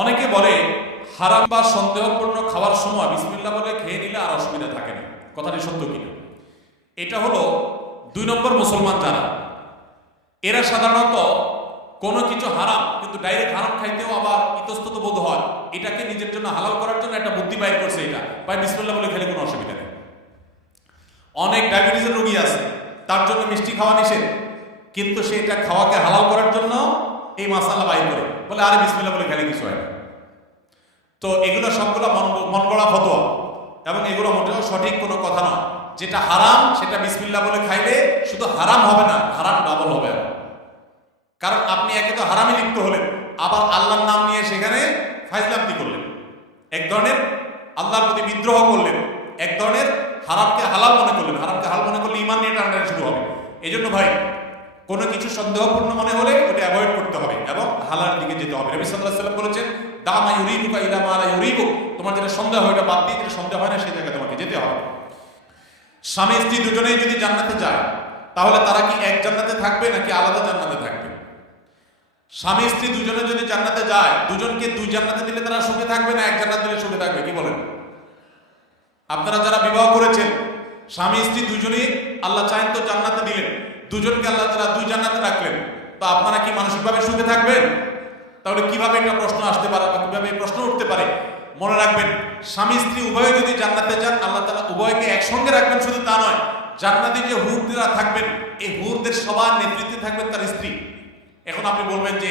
অনেকে বলে হারাম বা সন্দেহপূর্ণ খাওয়ার সময় বিসমিল্লাহ বলে খেয়ে নিলে আর অসুবিধা থাকে না। কথাটি সত্য কিনা? এটা হলো 2 নম্বর মুসলমান যারা, এরা সাধারণত কোনো কিছু হারাম কিন্তু ডাইরেক্ট হারাম খাইতেও আবার ইতস্তত বোধ হয়, এটাকে নিজের জন্য হালাল করার জন্য একটা বুদ্ধি বাইর করছে। এটা ভাই বিসমিল্লাহ বলে খেলে কোনো অসুবিধা নেই। অনেক ডায়াবেটিসের রোগী আছে, তার জন্য মিষ্টি খাওয়া নিষেধ, কিন্তু সে এটা খাওয়াকে হালাল করার জন্য এই মাসালা বাইর করে বলে আরে বিসমিল্লাহ বলে খেলে কিছু হয় না। তো এগুলো সবগুলো মন গড়া ফতোয়া এবং এগুলো মোটেও সঠিক কোনো কথা নয়। যেটা হারাম সেটা বিসমিল্লাহ বলে খাইলে শুধু হারাম হবে না, হারাম ডাবল হবে। কারণ আপনি একে তো হারামে লিপ্ত হলেন, আবার আল্লাহর নাম নিয়ে সেখানে ফাইজলামতি করলেন, এক ধরনের আল্লাহর প্রতি বিদ্রোহ করলেন, এক ধরনের হারামকে হালাল মনে করলেন। হারামকে হালাল মনে করলে ঈমান নিয়ে টানাটানি শুরু হবে। এই জন্য ভাই কোনো কিছু সন্দেহপূর্ণ মনে হলে ওটা অ্যাভয়েড করতে হবে এবং হালালের দিকে যেতে হবে। নবী সাল্লাল্লাহু আলাইহি ওয়াসাল্লাম বলেছেন দামা ইউরিবুকা ইলা মা লা ইউরিবুক, তোমার যেটা সন্দেহ হয় ওটা বাদ দিয়ে যেটা সন্দেহ হয় না সেই জায়গায় তোমাকে যেতে হবে। স্বামী স্ত্রী দুজনেই যদি জান্নাতে যায় তাহলে তারা কি এক জান্নাতে থাকবে নাকি আলাদা জান্নাতে থাকবে? স্বামী স্ত্রী দুজনে যদি জান্নাতে যায়, দুজনকে 2 জান্নাতে দিলে তারা সুখে থাকবে না এক জান্নাতে দিলে সুখে থাকবে? কি বলেন? আপনারা যারা বিবাহ করেছেন, স্বামী স্ত্রী দুজনেই আল্লাহ চাইন তো জান্নাতে দিলেন, দুজনকে আল্লাহ তাআলা 2 জান্নাতে রাখলেন, তো আপনারা কি মানসিকভাবে সুখে থাকবেন? তাহলে কিভাবে এটা প্রশ্ন আসতে পারে বা কিভাবে এই প্রশ্ন উঠতে পারে? মনে রাখবেন, স্বামী স্ত্রী উভয়ে যদি জান্নাতে যান আল্লাহ তাআলা উভয়কে একসঙ্গে রাখবেন। শুধু তা নয়, জান্নাতে যে হুররা থাকবেন এই হুরদের সবার নেতৃত্বে থাকবেন তার স্ত্রী। এখন আপনি বলবেন যে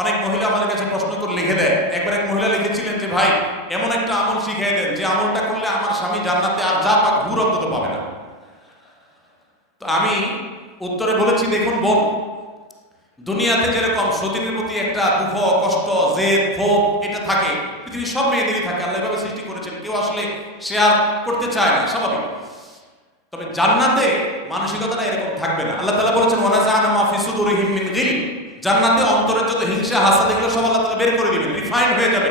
অনেক মহিলা আমাদের কাছে প্রশ্ন করে লিখে দেয়। একবার এক মহিলা লিখেছিলেন যে ভাই এমন একটা আমল শিখিয়ে দেন যে আমলটা করলে আমার স্বামী জান্নাতে আর যা পাক হুর অন্তত পাবে না। তো আমি উত্তরে বলেছি, দেখুন বোন, দুনিয়াতে যেরকম সতীনের প্রতি একটা দুঃখ কষ্ট জেদ ক্ষোভ এটা থাকে, পৃথিবীর সব মেয়েদেরই থাকে, আল্লাহ এভাবে সৃষ্টি করেছেন, কেউ আসলে শেয়ার করতে চায় না, স্বাভাবিক। তবে জান্নাতে মানসিকতাটা এরকম থাকবে না। আল্লাহ তাআলা বলেছেন ওয়ানাযা'না মা ফি সুদুরিহিম মিন গিল, জান্নাতে অন্তরের যত হিংসা হাসাদ এগুলো সব আল্লাহ তাআলা বের করে দিবেন, রিফাইন হয়ে যাবে।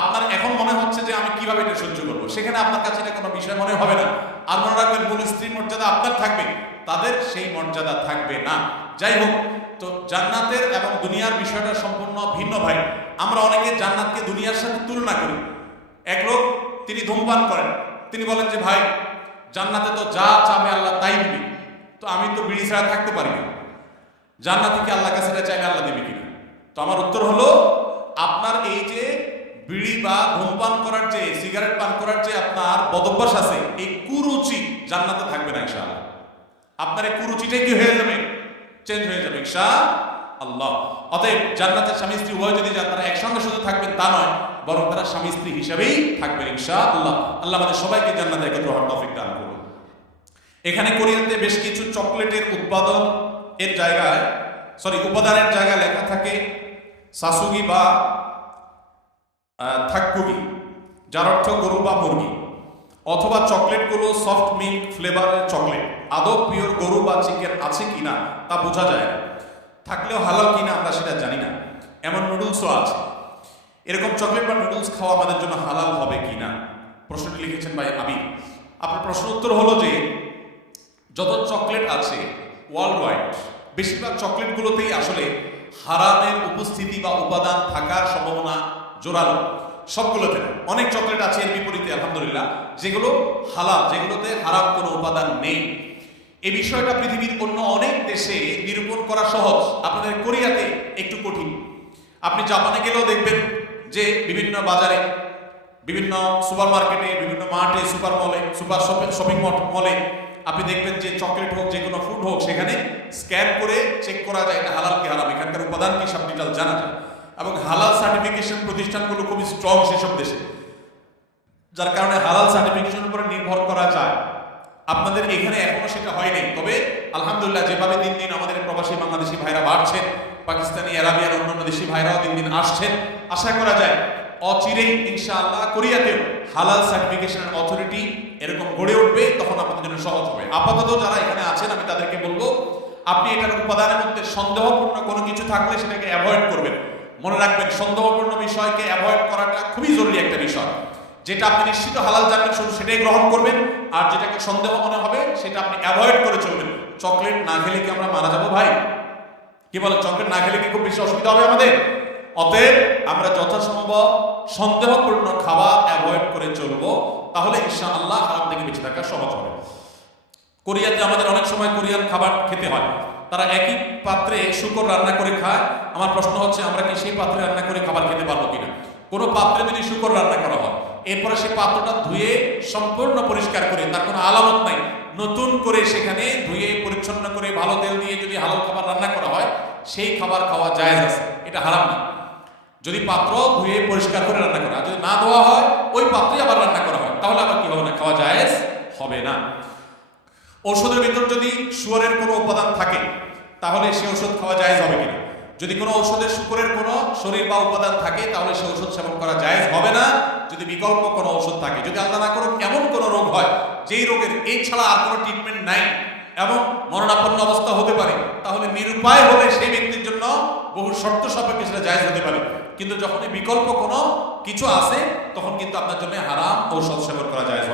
আপনার এখন মনে হচ্ছে যে আমি কিভাবে এটা সহ্য করবো, সেখানে আপনার কাছে এটা কোনো বিষয় মনে হবে না। আর মনে রাখবেন, মূল স্ত্রীর মর্যাদা আপনার থাকবে, তাদের সেই মর্যাদা থাকবে না। যাই হোক, তো জান্নাতের এবং দুনিয়ার বিষয়টা সম্পূর্ণ ভিন্ন ভাই। আমরা অনেকে জান্নাতকে দুনিয়ার সাথে তুলনা করি। এক লোক তিনি ধূমপান করেন, তিনি বলেন যে ভাই জান্নাতে তো যা চাবে আল্লাহ তাই দিবে, তো আমি তো বিড়ি ছাড়া থাকতে পারি না, জান্নাতে কি আল্লাহ কাছে চাইলে আল্লাহ দিবে কিনা? তো আমার উত্তর হলো, আপনার এই যে বিড়ি বা ধূমপান করার যে সিগারেট পান করার যে আপনার বদভ্যাস আছে, এই কুরুচি জান্নাতে থাকবে না ইনশাআল্লাহ। আপনার এই কুরুচিটাই কি হয়ে যাবে? চেঞ্জ হয়ে যাবে ইনশাআল্লাহ। অতএব জান্নাতের স্বামী স্ত্রী উভয় যদি যান, তারা একসঙ্গে শুধু থাকবেন তা নয়, বরং তারা স্বামী স্ত্রী হিসেবেই থাকবেন ইনশাআল্লাহ। আল্লাহ আমাদের সবাইকে জান্নাতে একত্র হওয়ার তৌফিক দান করুন। এখানে কোরিয়াতে বেশ কিছু চকলেটের উপাদানের জায়গায় লেখা থাকে সাসুগি বা থাককুগি, যার অর্থ গরু বা মুরগি, অথবা চকলেটগুলো সফট মিল্ক ফ্লেভারের চকলেট। আদৌ পিওর গরু বা চিকেন আছে কিনা তা বোঝা যায় না, থাকলেও হালাল কিনা আমরা সেটা জানি না। এমন নুডলসও আছে। এরকম চকলেট বা নুডলস খাওয়া আমাদের জন্য হালাল হবে কিনা, প্রশ্নটি লিখেছেন ভাই আবির। আপনার প্রশ্ন উত্তর হলো যে যত চকলেট আছে ওয়ার্ল্ড ওয়াইড, বেশিরভাগ চকলেটগুলোতেই আসলে হারামের উপস্থিতি বা উপাদান থাকার সম্ভাবনা জোরালো। সবগুলোতে অনেক চকলেট আছে এর বিপরীতে আলহামদুলিল্লাহ যেগুলো হালাল, যেগুলোতে হারাম কোনো উপাদান নেই। এই বিষয়টা পৃথিবীর অন্য অনেক দেশে নিরূপণ করা সহজ, আপনাদের কোরিয়াতে একটু কঠিন। আপনি জাপানে গেলেও দেখবেন যে বিভিন্ন বাজারে, বিভিন্ন সুপার মার্কেটে, বিভিন্ন মার্টে, সুপার মলে, সুপার শপিং মলে আপনি দেখবেন যে চকলেট হোক যে কোনো ফুড হোক, সেখানে স্ক্যান করে চেক করা যায় এটা হালাল কি হারাম, এখানকার উপাদান কি সব ডিটেইলস জানা যায়। এবং হালাল সার্টিফিকেশন প্রতিষ্ঠানগুলো খুবই স্ট্রং সেসব দেশে, যার কারণে হালাল সার্টিফিকেশনের উপরে নির্ভর করা যায়। আপনাদের এখানে এখনো সেটা হয়নি, তবে আলহামদুলিল্লাহ যেভাবে দিন দিন আমাদের প্রবাসী বাংলাদেশি ভাইরা বাড়ছেন, পাকিস্তানি আরাবিয়ান অন্যান্য দেশি ভাইরাও দিন দিন আসছেন, আশা করা যায় অচিরেই ইনশাআল্লাহ কোরিয়াতেও হালাল সার্টিফিকেশনের অথরিটি এরকম গড়ে উঠবে, তখন আপনাদের জন্য সহজ হবে। আপাতত যারা এখানে আছেন আমি তাদেরকে বলবো, আপনি এটার উপাদানের মধ্যে সন্দেহপূর্ণ কোনো কিছু থাকলে সেটাকে অ্যাভয়েড করবেন। মনে রাখবেন, সন্দেহপূর্ণ বিষয়কে অ্যাভয়েড করাটা খুবই জরুরি একটা বিষয়। যেটা আপনি নিশ্চিত হালাল জানবেন শুধু সেটাই গ্রহণ করবেন, আর যেটাকে সন্দেহ মনে হবে সেটা আপনি অ্যাভয়েড করে চলবেন। চকলেট না খেলে কি আমরা মারা যাবো ভাই? কি বলেন, চকলেট না খেলে কি খুব বেশি অসুবিধা হবে আমাদের? অতএব আমরা যথাসম্ভব সম্ভব সন্দেহপূর্ণ খাওয়া অ্যাভয়েড করে চলবো, তাহলে ইনশাআল্লাহ হারাম থেকে বেঁচে থাকা সহজ হবে। কোরিয়াতে আমাদের অনেক সময় কোরিয়ান খাবার খেতে হয়, তারা একই পাত্রে শুকর রান্না করে খায়। আমার প্রশ্ন হচ্ছে, আমরা কি সেই পাত্রে রান্না করে খাবার খেতে পারবো কিনা? কোনো পাত্রে যদি শুকর রান্না করা হয়, এরপরে সেই পাত্রটা ধুয়ে সম্পূর্ণ পরিষ্কার করে, তার কোনো আলামত নাই, নতুন করে সেখানে ধুয়ে পরিচ্ছন্ন করে ভালো তেল দিয়ে যদি হালাল খাবার রান্না করা হয়, সেই খাবার খাওয়া জায়েজ আছে, এটা হারাম না। যদি পাত্র ধুয়ে পরিষ্কার করে রান্না করা, যদি না ধোয়া হয় ওই পাত্রে আবার রান্না করা হয়, তাহলে আবার কি হবে না, খাওয়া জায়েজ হবে না। ঔষধের ভিতর যদি শুয়োরের কোনো উপাদান থাকে, তাহলে সে ওষুধ খাওয়া জায়েজ হবে কিনা? যদি কোনো ঔষধে শুকরের কোনো শরীর বা উপাদান থাকে, তাহলে সে ওষুধ সেবন করা জায়েজ হবে না। যদি বিকল্প কোনো ওষুধ থাকে, যদি আল্লাহ না করুক এমন কোনো রোগ হয় যেই রোগের এই ছাড়া আর কোনো ট্রিটমেন্ট নাই এবং মরণাপন্ন অবস্থা হতে পারে, তাহলে নিরুপায় হলে সেই ব্যক্তির জন্য বহু শর্ত সাপেক্ষে সেটা জায়েজ হতে পারে। কিন্তু যখনই বিকল্প কোনো কিছু আছে, তখন কিন্তু আপনার জন্য হারাম ঔষধ সেবন করা জায়েজ হবে।